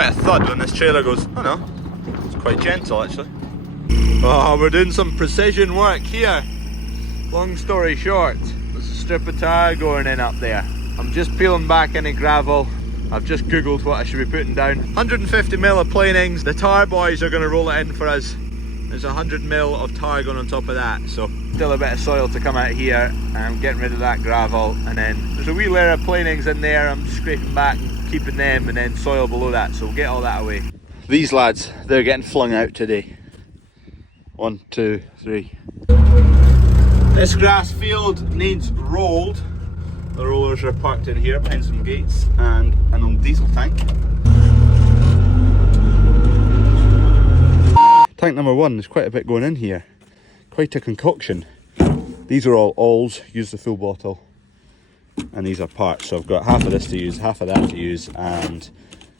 quite a thud when this trailer goes. Oh no, it's quite gentle actually. Oh, we're doing some precision work here. Long story short, there's a strip of tire going in up there. I'm just peeling back any gravel. I've just googled what I should be putting down. 150mm of planings. The tar boys are going to roll it in for us. There's 100mm of tar going on top of that, so still a bit of soil to come out here. I'm getting rid of that gravel, and then there's a wee layer of planings in there. I'm scraping back and keeping them, and then soil below that, so we'll get all that away. These lads, they're getting flung out today. 1, 2, 3. This grass field needs rolled. The rollers are parked in here behind some gates and an old diesel tank. Tank number 1, there's quite a bit going in here. Quite a concoction. These are all alls, use the full bottle. And these are parts, so I've got half of this to use, half of that to use, and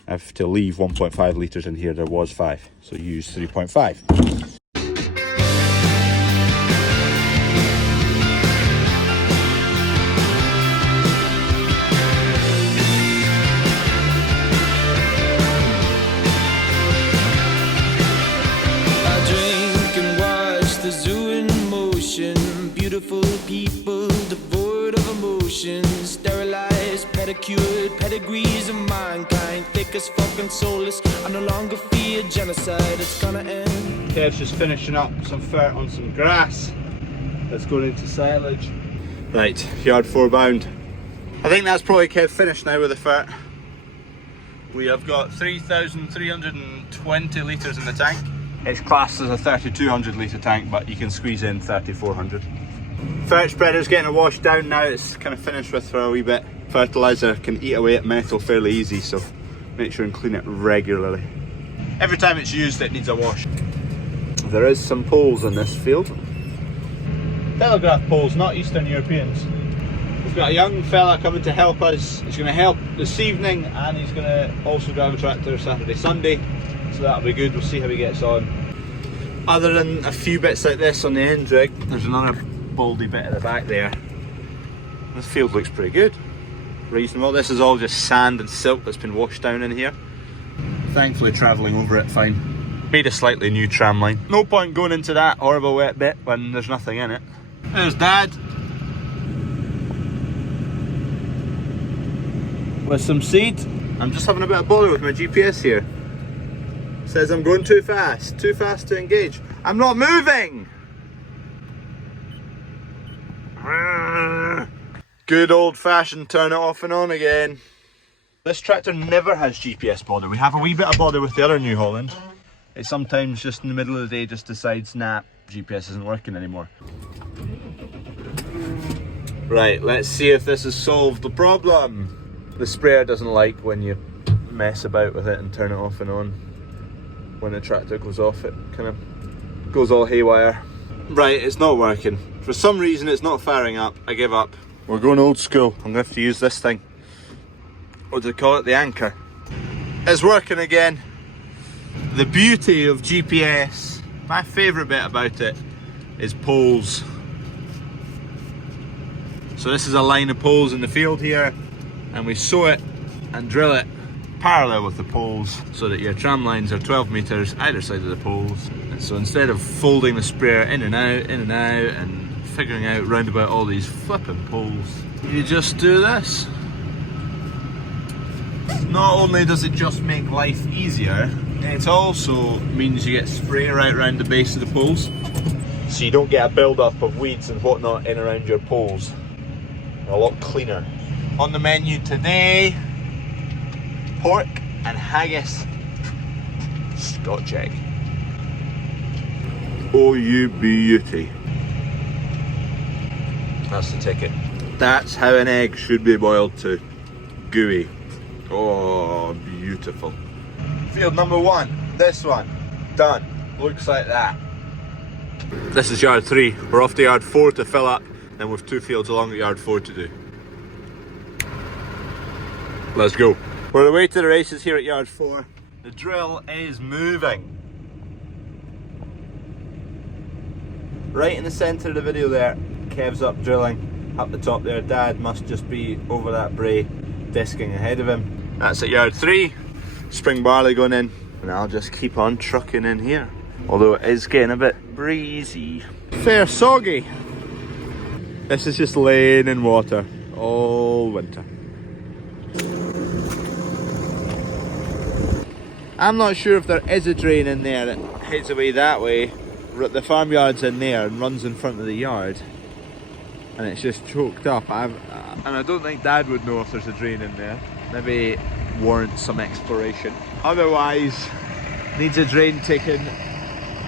I have to leave 1.5 litres in here. There was 5, so use 3.5. Beautiful people devoid of emotion, sterilized, pedicured, pedigrees of mankind, thick as fucking soulless. I no longer fear genocide, it's gonna end. Kev's just finishing up some fert on some grass that's going into silage. Right, yard 4 bound. I think that's probably Kev finished now with the fert. We have got 3,320 litres in the tank. It's classed as a 3,200 litre tank, but you can squeeze in 3,400. Fert spreader's getting a wash down now. It's kind of finished with for a wee bit. Fertiliser can eat away at metal fairly easy, so make sure and clean it regularly. Every time it's used it needs a wash. There is some poles in this field. Telegraph poles, not Eastern Europeans. We've got a young fella coming to help us. He's going to help this evening, and he's going to also drive a tractor Saturday, Sunday. So that'll be good, we'll see how he gets on. Other than a few bits like this on the end rig, there's another baldy bit at the back there. This field looks pretty good. Reasonable. This is all just sand and silt that's been washed down in here. Thankfully travelling over it fine. Made a slightly new tram line. No point going into that horrible wet bit when there's nothing in it. There's Dad. With some seed. I'm just having a bit of bother with my GPS here. It says I'm going too fast to engage. I'm not moving! Good old fashioned turn it off and on again. This tractor never has GPS bother. We have a wee bit of bother with the other New Holland. It sometimes just in the middle of the day just decides, nah, GPS isn't working anymore. Right, let's see if this has solved the problem. The sprayer doesn't like when you mess about with it and turn it off and on. When the tractor goes off, it kind of goes all haywire. Right, it's not working. For some reason it's not firing up. I give up. We're going old school. I'm going to have to use this thing. What do they call it? The anchor. It's working again. The beauty of GPS, my favourite bit about it, is poles. So this is a line of poles in the field here, and we sow it and drill it parallel with the poles so that your tram lines are 12 metres either side of the poles. And so instead of folding the sprayer in and out, and figuring out round about all these flipping poles, you just do this. Not only does it just make life easier, it also means you get spray right around the base of the poles, so you don't get a build-up of weeds and whatnot in around your poles. A lot cleaner. On the menu today, pork and haggis, Scotch egg. Oh, you beauty. That's the ticket. That's how an egg should be boiled too. Gooey. Oh, beautiful. Field number 1, this one, done. Looks like that. This is yard 3. We're off to yard 4 to fill up, then we've 2 fields along at yard 4 to do. Let's go. We're away to the races here at yard 4. The drill is moving. Right in the centre of the video there, Kev's up drilling. Up the top there, Dad must just be over that brae, disking ahead of him. That's at yard 3. spring barley going in, and I'll just keep on trucking in here. Although it is getting a bit breezy. Fair soggy. This is just laying in water all winter. I'm not sure if there is a drain in there that heads away that way. The farmyard's in there and runs in front of the yard, and it's just choked up. And I don't think Dad would know if there's a drain in there. Maybe warrants some exploration. Otherwise, needs a drain taken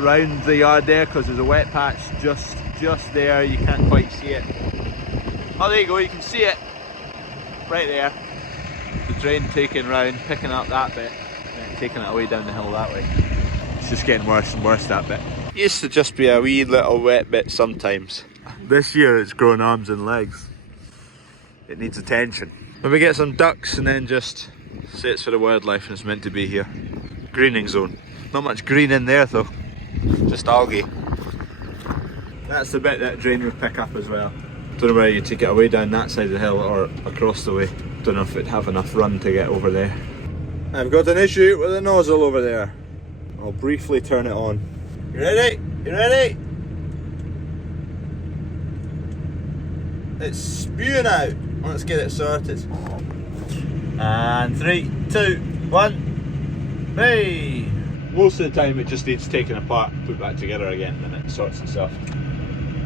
round the yard there, because there's a wet patch just there. You can't quite see it. Oh, there you go, you can see it right there. The drain taken round, picking up that bit, and taking it away down the hill that way. It's just getting worse and worse, that bit. It used to just be a wee little wet bit sometimes. This year it's grown arms and legs. It needs attention. Maybe get some ducks and then just say it's for the wildlife and it's meant to be here. Greening zone. Not much green in there though, just algae. That's the bit that drain would pick up as well. Don't know whether you take it away down that side of the hill or across the way. Don't know if it'd have enough run to get over there. I've got an issue with the nozzle over there. I'll briefly turn it on. You ready? You ready? It's spewing out. Let's get it sorted. And 3, 2, 1. Hey! Most of the time it just needs taking apart, put back together again, and it sorts itself.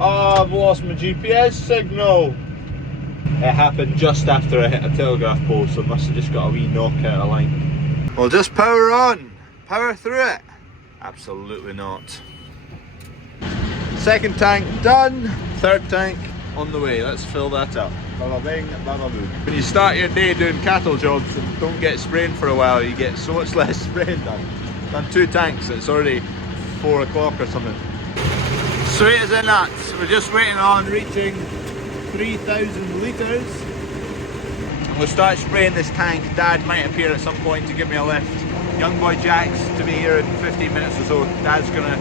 Oh, I've lost my GPS signal! It happened just after I hit a telegraph pole, so it must have just got a wee knock out of line. Well, just power on! Power through it! Absolutely not. Second tank done. Third tank on the way. Let's fill that up. Bada bing, bada boom. When you start your day doing cattle jobs and don't get spraying for a while, you get so much less spraying done. Done 2 tanks, it's already 4 o'clock or something. Sweet as a nut. We're just waiting on reaching 3,000 litres. And we'll start spraying this tank. Dad might appear at some point to give me a lift. Young boy Jack's to be here in 15 minutes or so. Dad's gonna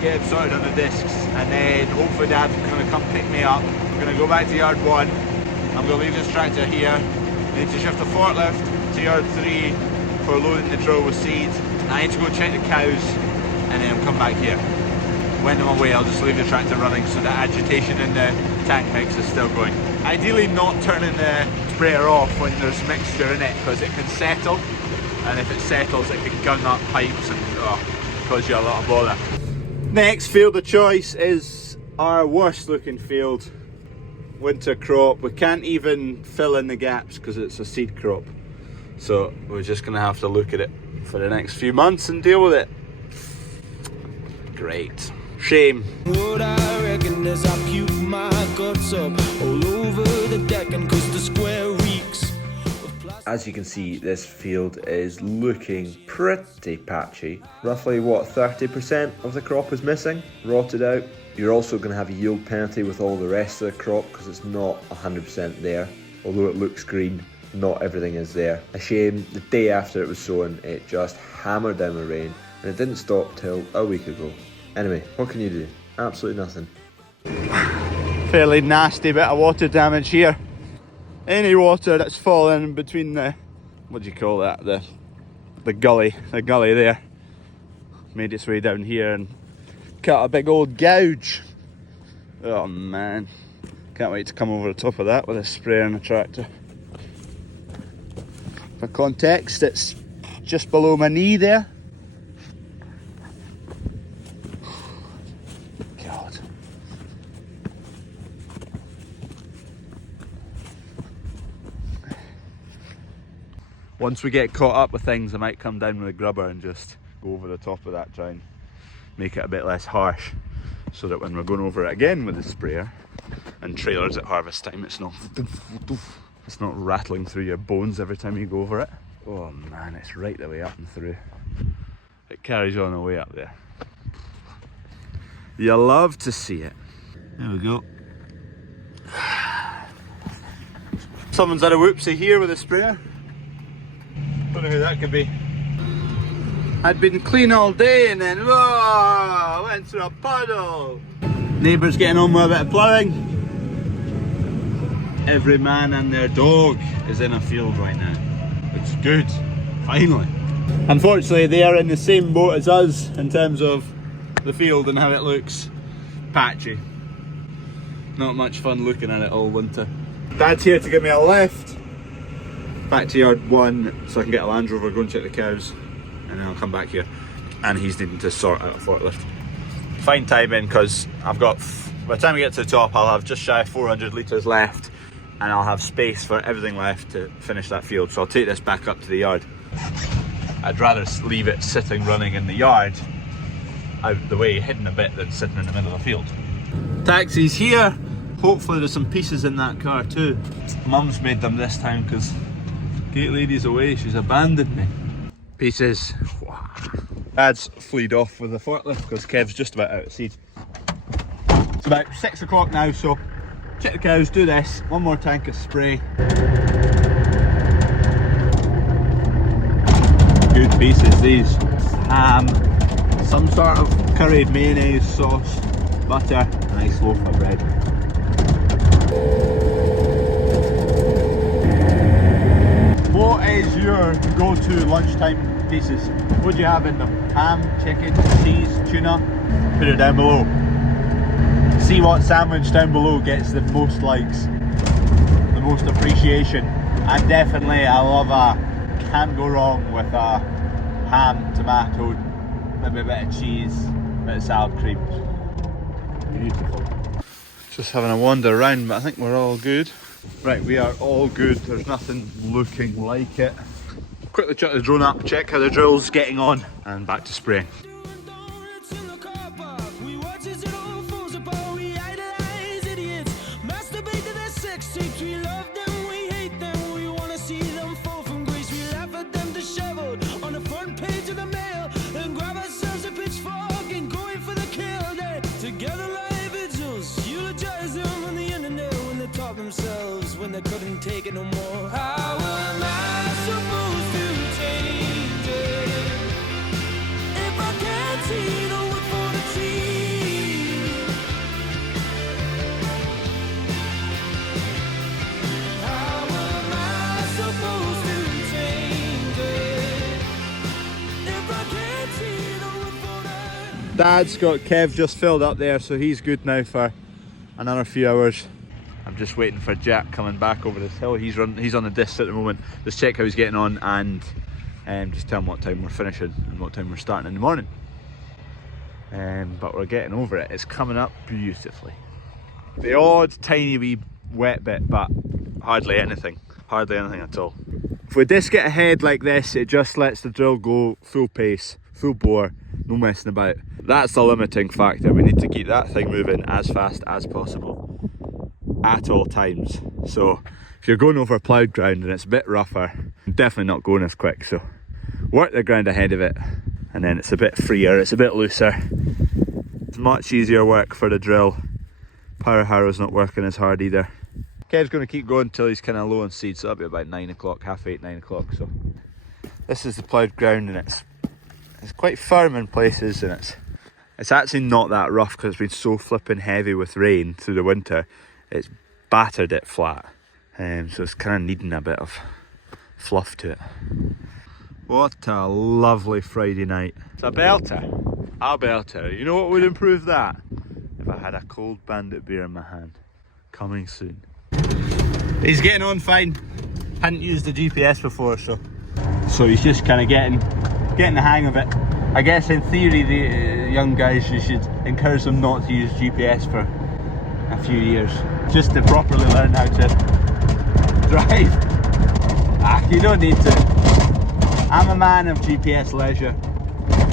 get him sorted on the discs, and then hopefully Dad's gonna come pick me up. I'm gonna go back to yard 1. I'm gonna leave this tractor here. I need to shift the forklift to yard 3 for loading the drill with seed. I need to go check the cows, and then come back here. When I'm away, I'll just leave the tractor running so the agitation in the tank mix is still going. Ideally not turning the sprayer off when there's mixture in it, because it can settle, and if it settles it can gun up pipes and cause you a lot of bother. Next field of choice is our worst looking field. Winter crop. We can't even fill in the gaps because it's a seed crop. So we're just going to have to look at it for the next few months and deal with it. Great. Shame. What I reckon is I puke my guts up all over the deck, and 'cause the square reeks. As you can see, this field is looking pretty patchy. Roughly, what, 30% of the crop is missing, rotted out. You're also going to have a yield penalty with all the rest of the crop because it's not 100% there. Although it looks green, not everything is there. A shame, the day after it was sown, it just hammered down with rain, and it didn't stop till a week ago. Anyway, what can you do? Absolutely nothing. Fairly nasty bit of water damage here. Any water that's fallen between the, what do you call that, the gully there, made its way down here and cut a big old gouge. Oh man, can't wait to come over the top of that with a sprayer and a tractor. For context, it's just below my knee there. God. Once we get caught up with things, I might come down with a grubber and just go over the top of that, try and make it a bit less harsh, so that when we're going over it again with the sprayer and trailers at harvest time, it's not rattling through your bones every time you go over it. Oh man, it's right the way up and through. It carries on the way up there. You love to see it. There we go. Someone's had a whoopsie here with a sprayer. Don't know who that could be. I'd been clean all day and then whoa, went through a puddle. Neighbours getting on with a bit of ploughing. Every man and their dog is in a field right now. It's good, finally. Unfortunately, they are in the same boat as us in terms of the field and how it looks patchy. Not much fun looking at it all winter. Dad's here to give me a lift back to yard 1 so I can get a Land Rover, go and check the cows, and then I'll come back here. And he's needing to sort out a forklift. Fine timing, because I've got, by the time we get to the top, I'll have just shy of 400 litres left, and I'll have space for everything left to finish that field. So I'll take this back up to the yard. I'd rather leave it sitting running in the yard, out the way, hidden a bit, than sitting in the middle of the field. Taxi's here. Hopefully there's some pieces in that car too. Mum's made them this time because gate lady's away, she's abandoned me. Pieces. Dad's fleed off with the forklift because Kev's just about out of seed. It's about 6 o'clock now, so check the cows, do this, one more tank of spray. Good pieces these. Ham, some sort of curried mayonnaise sauce, butter, a nice loaf of bread. What is your go-to lunchtime pieces? What do you have in them? Ham, chicken, cheese, tuna? Put it down below. See what sandwich down below gets the most likes, the most appreciation. And definitely I love can't go wrong with a ham, tomato, maybe a bit of cheese, a bit of sour cream. Beautiful. Just having a wander around, but I think we're all good. Right, we are all good. There's nothing looking like it. Quickly chuck the drone up, check how the drill's getting on, and back to spraying. When they couldn't take it no more. How am I supposed to change it if I can't see the wood for the tree? How am I supposed to change it if I can't see the wood for the... Dad's got Kev just filled up there, so he's good now for another few hours. I'm just waiting for Jack coming back over this hill. He's on the disc at the moment. Just check how he's getting on and just tell him what time we're finishing and what time we're starting in the morning. But we're getting over it. It's coming up beautifully. The odd tiny wee wet bit, but hardly anything at all. If we disc it ahead like this, it just lets the drill go full pace, full bore, no messing about. That's the limiting factor. We need to keep that thing moving as fast as possible at all times. So if you're going over ploughed ground and it's a bit rougher, I'm definitely not going as quick, so work the ground ahead of it, and then it's a bit freer, it's a bit looser. It's much easier work for the drill. Power harrow's not working as hard either. Kev's going to keep going until he's kind of low on seed, so that'll be about 9 o'clock, half 8, 9 o'clock. So this is the ploughed ground, and it's quite firm in places, and it's actually not that rough because it's been so flipping heavy with rain through the winter. It's battered it flat, so it's kind of needing a bit of fluff to it. What a lovely Friday night. It's a belter. You know what would improve that? If I had a cold Bandit beer in my hand. Coming soon. He's getting on fine. Hadn't used the GPS before, so he's just kind of getting the hang of it. I guess in theory, the young guys, you should encourage them not to use GPS for a few years, just to properly learn how to drive. You don't need to. I'm a man of GPS leisure.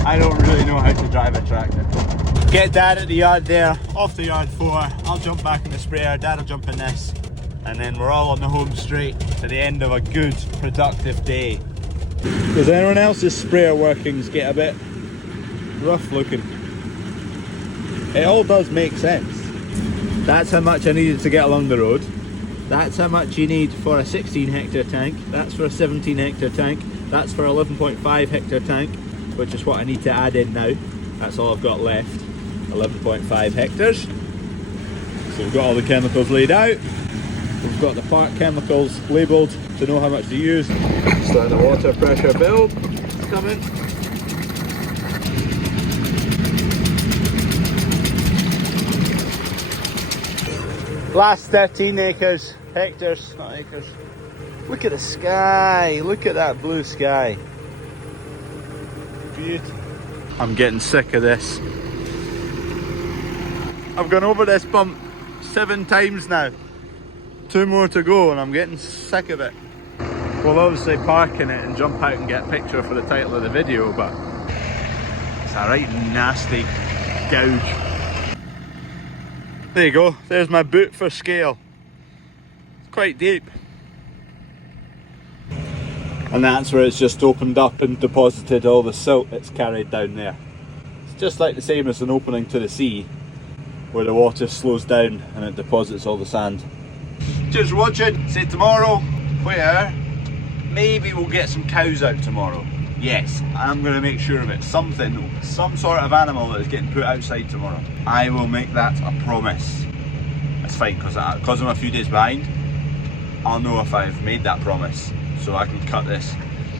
I don't really know how to drive a tractor. Get Dad at the yard there, off to yard 4. I'll jump back in the sprayer, Dad will jump in this, and then we're all on the home straight to the end of a good, productive day. Does anyone else's sprayer workings get a bit rough looking? It all does make sense. That's how much I needed to get along the road. That's how much you need for a 16 hectare tank. That's for a 17 hectare tank. That's for 11.5 hectare tank, which is what I need to add in now. That's all I've got left. 11.5 hectares. So we've got all the chemicals laid out. We've got the part chemicals labelled to know how much to use. Start the water pressure build. coming. Last 13 acres, hectares, not acres. Look at the sky, look at that blue sky. Beautiful. I'm getting sick of this. I've gone over this bump 7 times now. 2 more to go and I'm getting sick of it. We'll obviously park in it and jump out and get a picture for the title of the video, but it's a right nasty gouge. There you go, there's my boot for scale. It's quite deep. And that's where it's just opened up and deposited all the silt it's carried down there. It's just like the same as an opening to the sea, where the water slows down and it deposits all the sand. Cheers for watching. See you tomorrow, where maybe we'll get some cows out tomorrow. Yes, I'm going to make sure of it. Something, some sort of animal that is getting put outside tomorrow. I will make that a promise. It's fine, because I'm a few days behind. I'll know if I've made that promise, so I can cut this